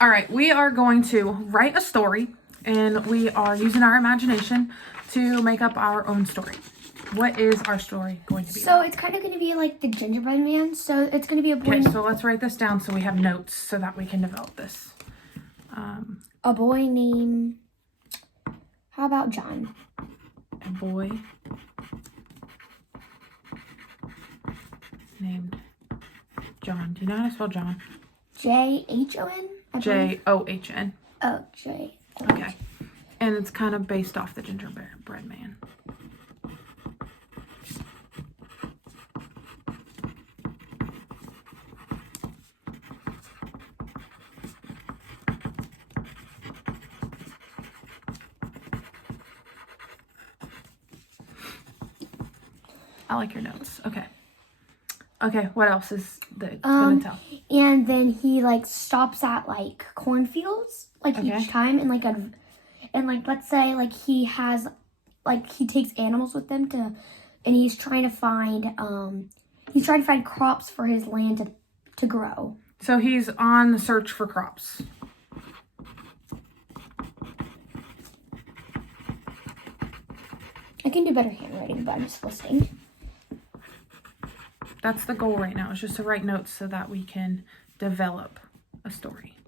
All right, we are going to write a story, and we are using our imagination to make up our own story. What is our story going to be So it's kind of going to be like the gingerbread man. So it's going to be a boy. Okay, so let's write this down so we have notes so that we can develop this. A boy named, how about John? A boy named John. Do you know how to spell John? J-H-O-N? J-O-H-N. Oh, J. Okay. And it's kind of based off the gingerbread man. I like your notes. Okay. Okay, what else is it's gonna tell? And then he like stops at like cornfields like each time, and like let's say like he has like he takes animals with them and he's trying to find crops for his land to grow. So he's on the search for crops. I can do better handwriting, but I'm just listening. That's the goal right now, is just to write notes so that we can develop a story.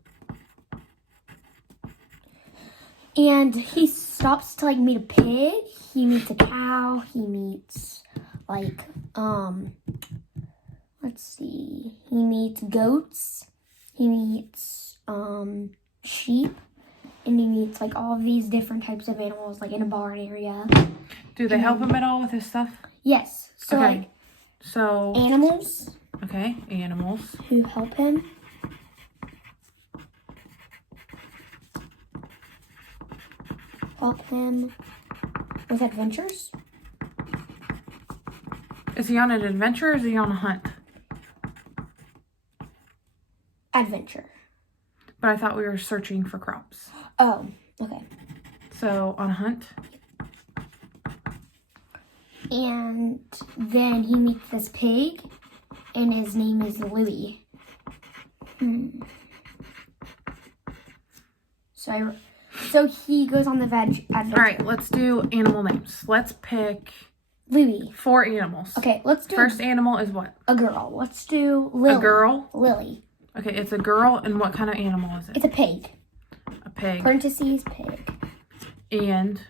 And he stops to like meet a pig, he meets a cow, he meets like let's see, he meets goats, he meets sheep, and he meets like all of these different types of animals like in a barn area. Do they help him at all with his stuff? Yes. So okay. like so animals. Okay, animals. Who help him. Help him with adventures. Is he on an adventure or is he on a hunt? Adventure. But I thought we were searching for crops. Oh, okay. So, on a hunt? And then he meets this pig, and his name is Louie. So he goes on the adventure. All right, let's do animal names. Let's pick Louie. 4 animals. Okay, let's do first animal is what? A girl. Let's do Lily. A girl? Lily. Okay, it's a girl, and what kind of animal is it? It's a pig. A pig. Parentheses, pig. And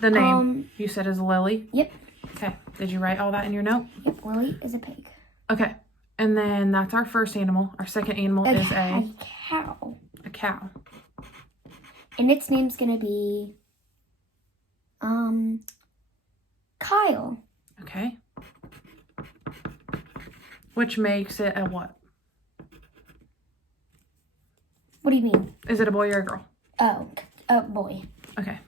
the name you said is Lily? Yep. Okay, did you write all that in your note? Yep, Lily is a pig. Okay, and then that's our first animal. Our second animal is a cow. A cow. And its name's gonna be Kyle. Okay. Which makes it a what? What do you mean? Is it a boy or a girl? Oh, a boy. Okay.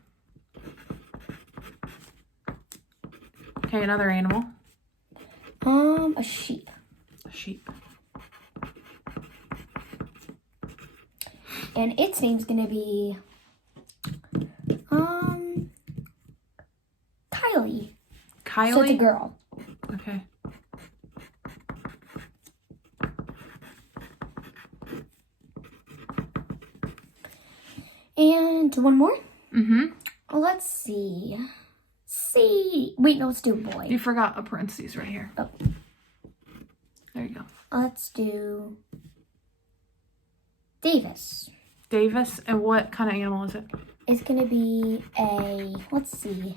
Okay, another animal. A sheep. A sheep. And its name's gonna be Kylie. Kylie? So it's a girl. Okay. And one more? Mm-hmm. Let's see. Wait, no, let's do boy. You forgot a parentheses right here. Oh. There you go. Let's do Davis. Davis, and what kind of animal is it? It's gonna be let's see.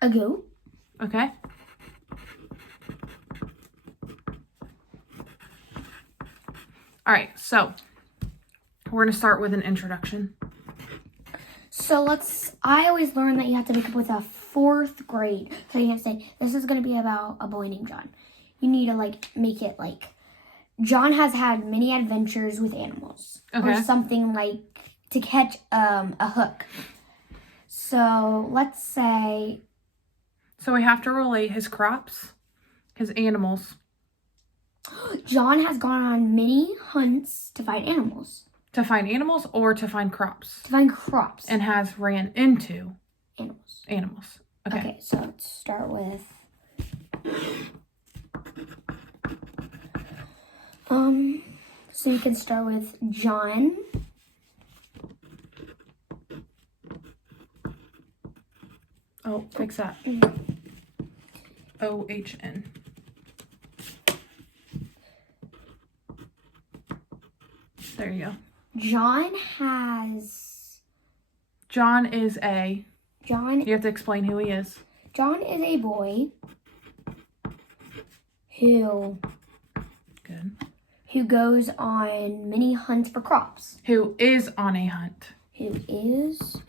A goat. Okay. All right, so we're going to start with an introduction. So I always learned that you have to make up with a 4th grade. So you can't say, this is going to be about a boy named John. You need to make it John has had many adventures with animals. Okay. Or something to catch a hook. So let's say. So we have to relate his crops, his animals. John has gone on many hunts to find animals. To find animals or to find crops? To find crops. And has ran into animals. Animals. Okay. Okay, so let's start with So you can start with John. Oh, fix that. O-H-N. There you go. John is a... You have to explain who he is. John is a boy who goes on many hunts for crops. Who is on a hunt. Who is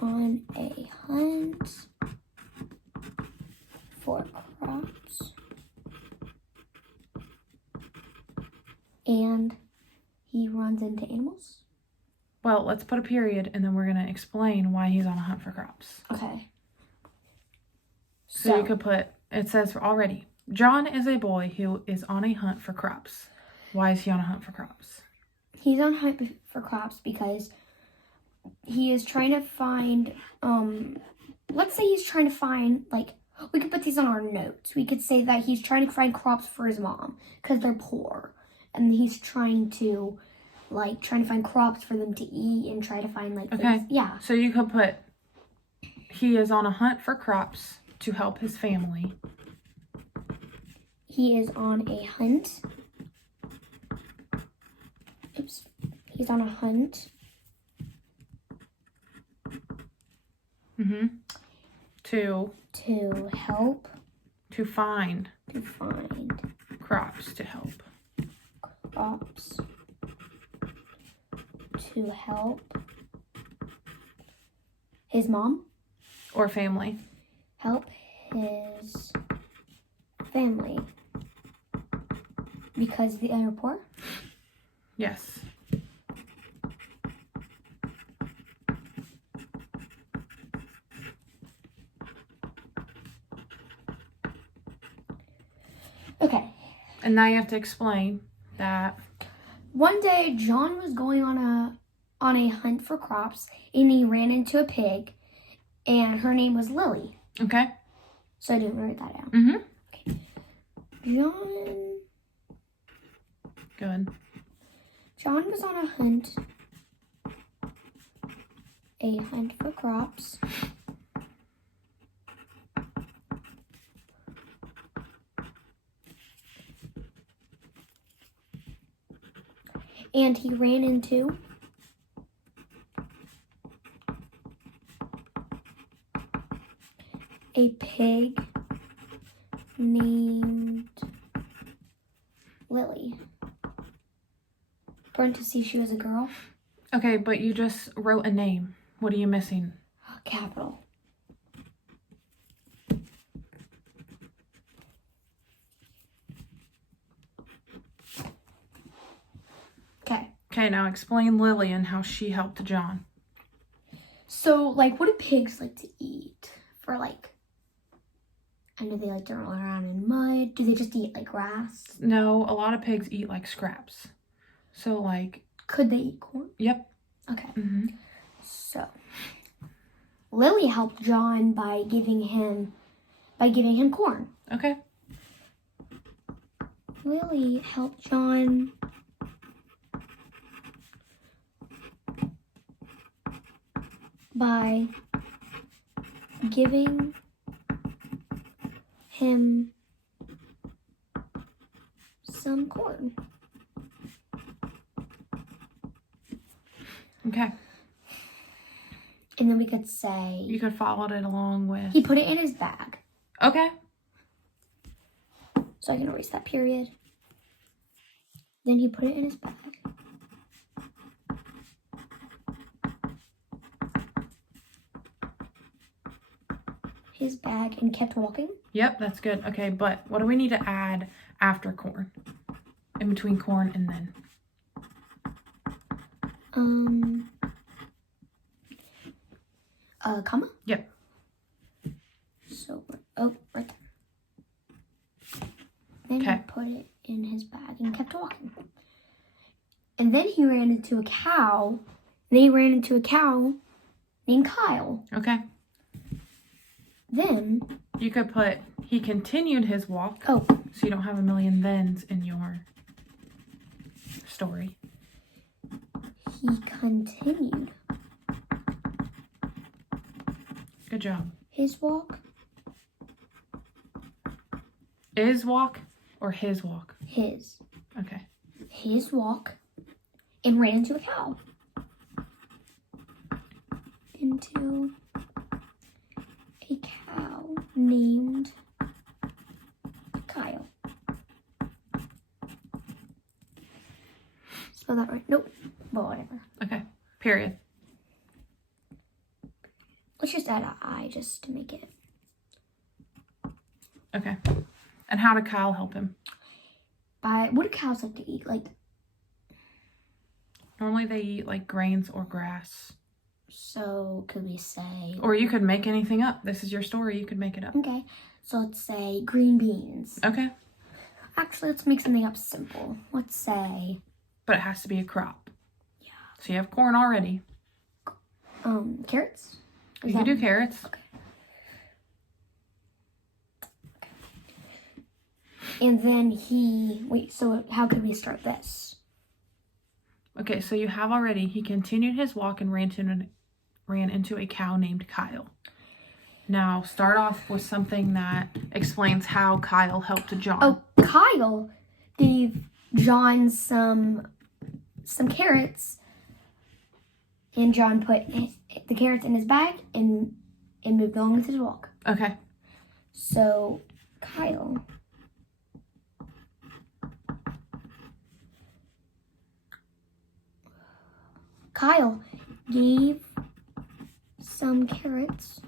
on a hunt for crops. And he runs into animals. Well, let's put a period and then we're going to explain why he's on a hunt for crops. Okay. So you could put, it says already, John is a boy who is on a hunt for crops. Why is he on a hunt for crops? He's on a hunt for crops because he is trying to find, let's say he's trying to find, like, we could put these on our notes. We could say that he's trying to find crops for his mom because they're poor. And he's trying to find crops for them to eat and try to find, like, okay. things. Yeah. So you could put, he is on a hunt for crops to help his family. He is on a hunt. Oops. He's on a hunt. To help. To find. Crops. To help. Crops. To help. His mom. Or family. Help his family. Because they are poor? Yes. Okay. And now you have to explain that. One day, John was going on a hunt for crops, and he ran into a pig, and her name was Lily. Okay. So I didn't write that down. Okay. Good. John was on a hunt for crops. And he ran into a pig named Lily. Parentheses, she was a girl. Okay, but you just wrote a name. What are you missing? Capital. Okay. Okay, now explain Lily and how she helped John. So, like, what do pigs like to eat? For, like, I know they like to roll around in mud. Do they just eat, like, grass? No, a lot of pigs eat, like, scraps. So, like... Could they eat corn? Yep. Okay. So, Lily helped John by giving him corn. Okay. Lily helped John by giving him some corn. Okay. And then we could say... You could follow it along with... He put it in his bag. Okay. So I can erase that period. Then he put it in his bag. His bag and kept walking. Yep, that's good. Okay, but what do we need to add after corn? In between corn and then? Comma? Yep. So, right there. Then he put it in his bag and kept walking. And then he ran into a cow. And then he ran into a cow named Kyle. Okay. Then... You could put, he continued his walk. Oh. So you don't have a million thens in your story? He continued Good job. his walk. Is walk or his walk? His. Okay. His walk and ran into a cow. Into a cow named Kyle. Spell that right? Nope. Well, whatever. Okay. Period. Let's just add an I just to make it. Okay. And how did Kyle help him? What do cows like to eat? Like, Normally they eat like grains or grass. so could we say? Or you could make anything up. This is your story. You could make it up. Okay. So let's say green beans. Okay. Actually, let's make something up simple. Let's say But it has to be a crop. Yeah. So you have corn already. Carrots. You can do carrots. Okay. And then so how could we start this? Okay, so you have already. He continued his walk and ran into a cow named Kyle. Now start off with something that explains how Kyle helped John. Oh, Kyle gave John some carrots, and John put the carrots in his bag and moved along with his walk. Okay. So Kyle gave some carrots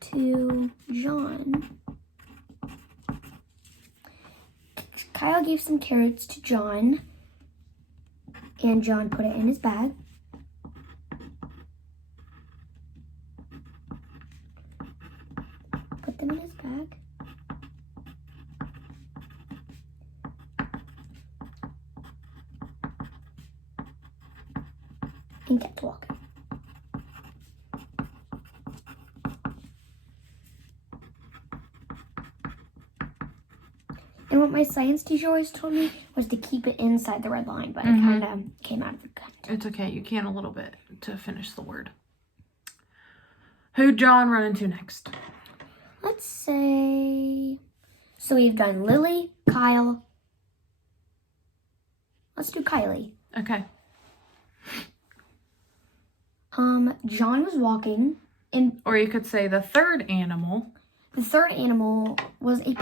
to John. Kyle gave some carrots to John, and John put it in his bag. Put them in his bag. And kept walking. And what my science teacher always told me was to keep it inside the red line, but it kind of came out of the cut. It's okay. You can a little bit to finish the word. Who'd John run into next? Let's say, so we've done Lily, Kyle. Let's do Kylie. Okay. John was walking, and Or you could say the third animal. the third animal was a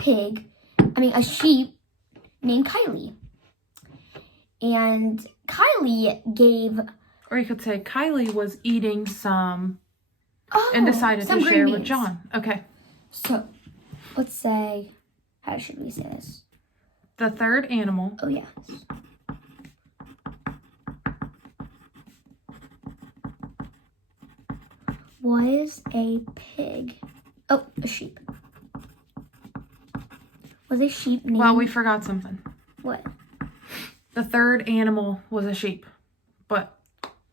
sheep named Kylie. And Kylie gave... Or you could say Kylie was eating some Oh, and decided some to green share with beans. John. Okay. So, let's say, how should we say this? The third animal. Oh, yes. Was a pig. Oh, a sheep. Was a sheep named... Well, we forgot something. What? The third animal was a sheep. But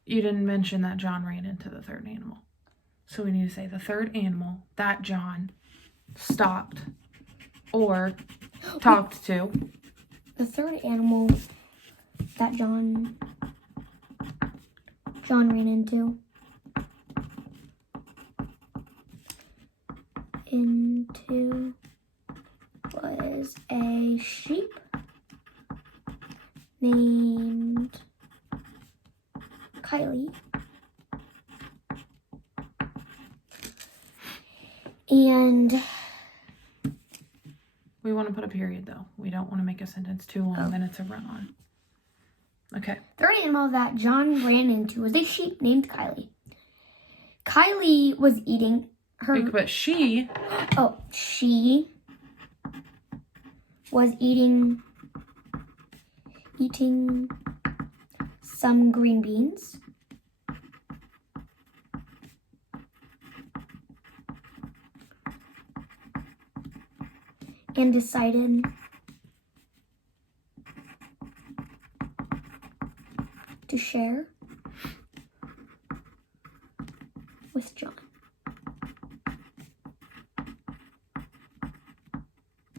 you didn't mention that John ran into the third animal. So we need to say the third animal that John stopped or talked to. The third animal that John ran into was a sheep named Kylie. And We want to put a period though. We don't want to make a sentence too long, then it's a run-on. Okay. third animal that John ran into was a sheep named Kylie. Kylie was eating her... But she she was eating some green beans. And decided to share with John.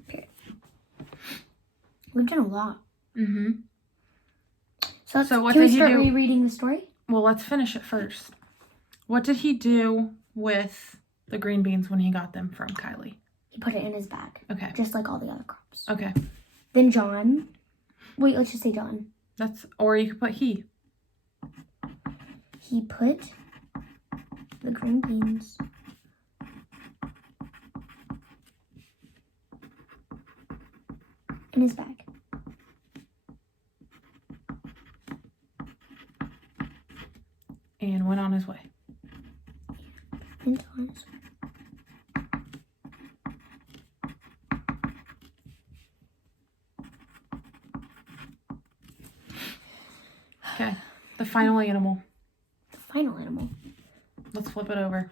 Period. We've done a lot. Mm-hmm. So what can we did he start do? rereading the story? Well, let's finish it first. What did he do with the green beans when he got them from Kylie? He put it in his bag. Okay. Just like all the other crops. Okay. Then John. Wait, let's just say John. Or you could put he. He put the green beans in his bag. And went on his way. Went on his way. Okay. The final animal. The final animal. Let's flip it over.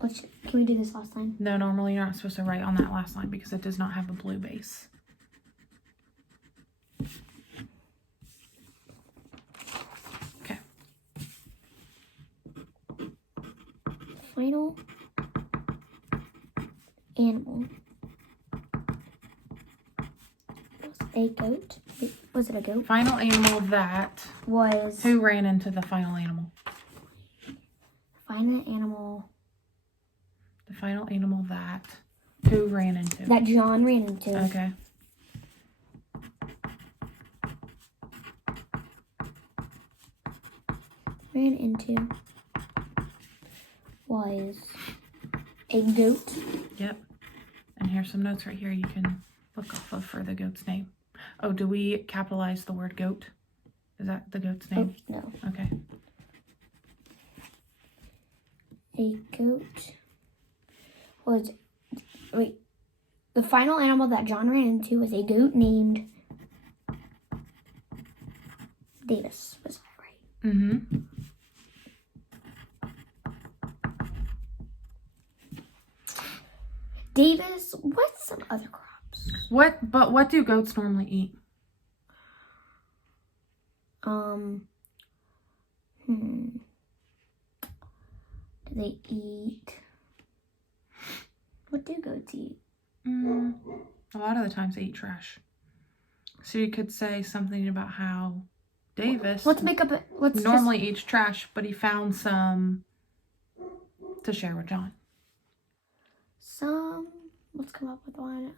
Can we do this last line? No, normally you're not supposed to write on that last line because it does not have a blue base. Okay. Final animal was a goat. Wait, was it a goat? Final animal that... Was... Who ran into the final animal? Final animal... The final animal that... Who ran into? That John ran into. Okay. Ran into was a goat. Yep. And here's some notes right here you can look off of for the goat's name. Oh, do we capitalize the word goat? Is that the goat's name? Oh, no. Okay. A goat was... Wait. The final animal that John ran into was a goat named Davis. Was that right? Mm-hmm. Davis, what's some other crops? What do goats normally eat? Do they eat... What do goats eat? A lot of the times they eat trash. So you could say something about how Davis normally eats trash, but he found some to share with John. Let's come up with one.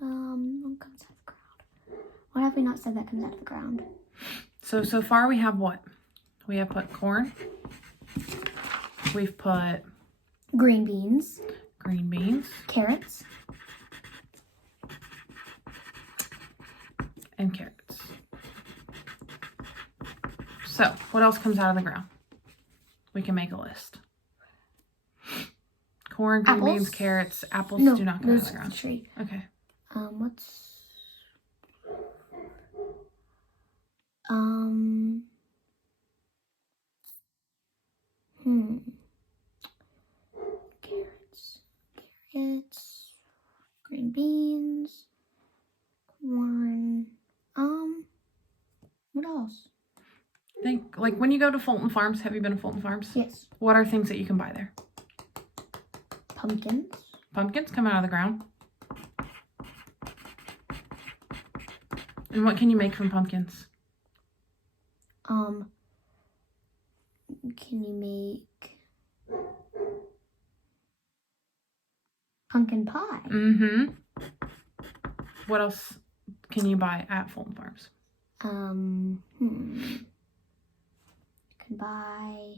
What comes out of the ground? What have we not said that comes out of the ground? So far we have what? We have put corn. We've put green beans. Green beans. Carrots. And carrots. So, what else comes out of the ground? We can make a list. Corn, green beans, carrots, apples do not come out of the ground. Tree. Okay. What's... Carrots, green beans, corn, what else? Think, like when you go to Fulton Farms, have you been to Fulton Farms? Yes. What are things that you can buy there? Pumpkins. Pumpkins come out of the ground. And what can you make from pumpkins? Can you make pumpkin pie? Mm-hmm. What else can you buy at Fulton Farms? You can buy...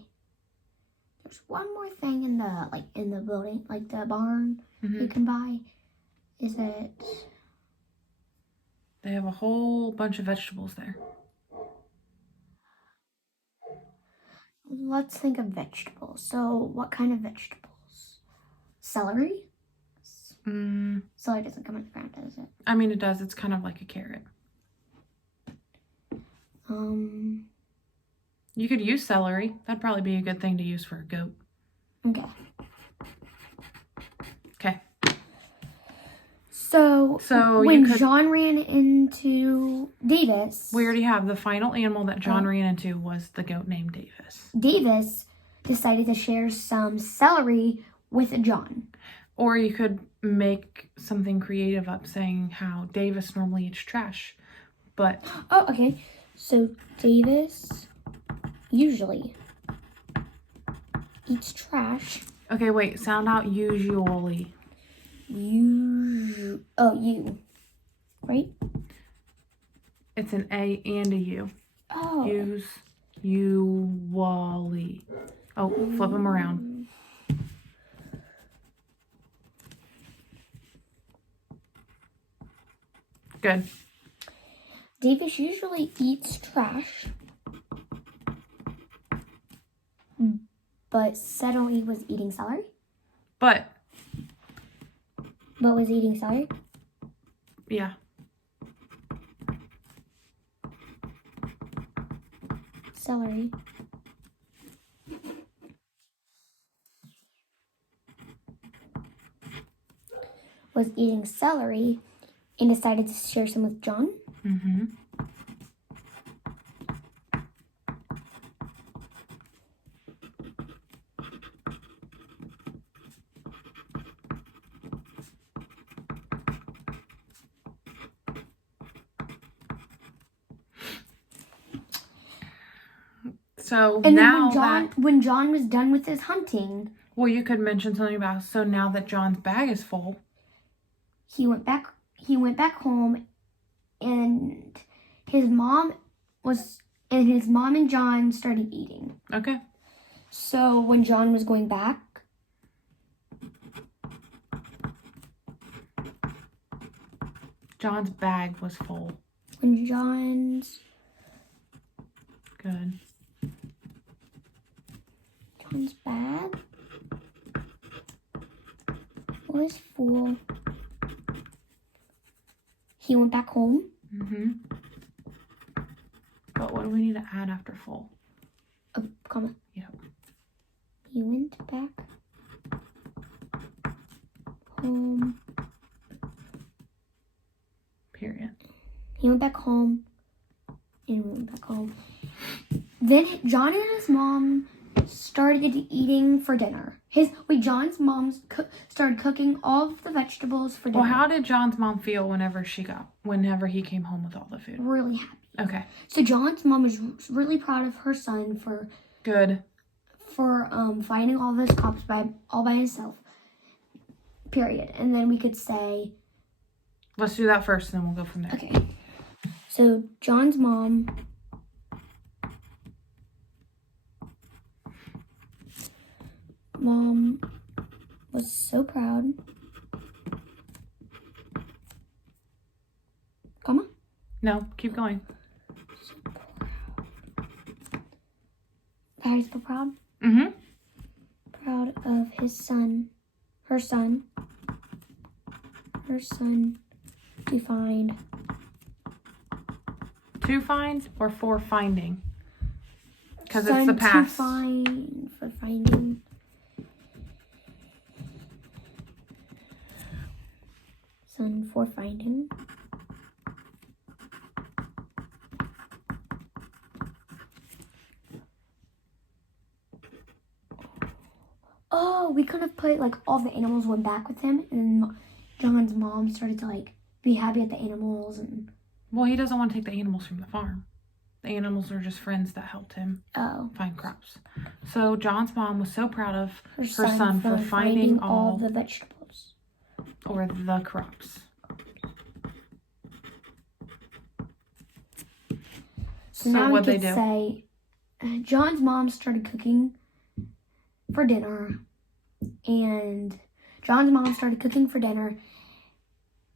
There's one more thing in the building, like the barn you can buy. Is it... They have a whole bunch of vegetables there. Let's think of vegetables. So, what kind of vegetables? Celery? Celery doesn't come out of the ground, does it? I mean, it does. It's kind of like a carrot. You could use celery. That'd probably be a good thing to use for a goat. Okay. Okay. So when John ran into Davis... We already have the final animal that John ran into was the goat named Davis. Davis decided to share some celery with John. Or you could make something creative up saying how Davis normally eats trash, but Oh, okay. So Davis usually eats trash. okay, wait. Sound out usually. You. Right? It's an A and a U. Oh. Usually. Oh, flip them around. Good. Davis usually eats trash, but suddenly was eating celery. But Was eating celery. yeah. Celery. Was eating celery and decided to share some with John. Mm-hmm. So And now then when John was done with his hunting, well, you could mention something about, so now that John's bag is full. He went back home, and his mom and John started eating. Okay. So when John was going back, John's bag was full. when John's Good. bag was full, he went back home. Mm-hmm. But what do we need to add after full? A comma. Yep. He went back home. Period. He went back home. And went back home. Then John and his mom started eating for dinner. John's mom started cooking all of the vegetables for dinner. Well, how did John's mom feel whenever he came home with all the food? Really happy. Okay. So John's mom was really proud of her son for Good. finding all of his crops all by himself. Period. And then we could say, Let's do that first, and then we'll go from there. okay. So John's mom was so proud. Comma? No, keep going. So proud. Harry's so proud. Mm-hmm. Proud of his son. Her son. To find. To find or for finding? Because Son it's the past. To find. For finding. Son for finding. Oh, we could have put like all the animals went back with him, and then John's mom started to like be happy at the animals and. Well, he doesn't want to take the animals from the farm. The animals are just friends that helped him find crops. So John's mom was so proud of her son for finding all the vegetables or the crops. So now we could say John's mom started cooking for dinner,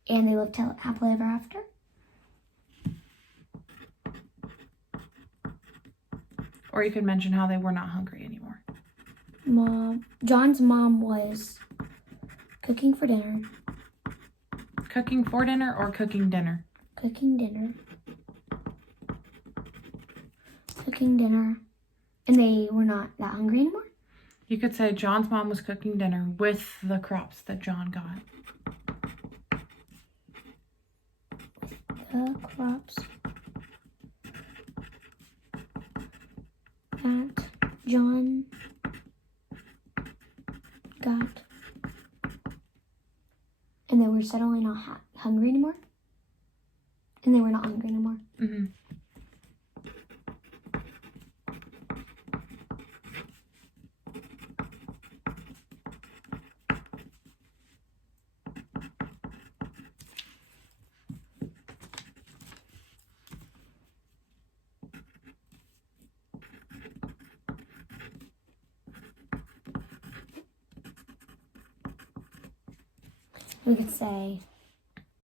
and they lived happily ever after. Or you could mention how they were not hungry anymore. John's mom was cooking for dinner. Cooking for dinner or cooking dinner? Cooking dinner. And they were not that hungry anymore? You could say John's mom was cooking dinner with the crops that John got. The crops that John got. And they were suddenly not hungry anymore? And they were not hungry anymore. Mm-hmm. We could say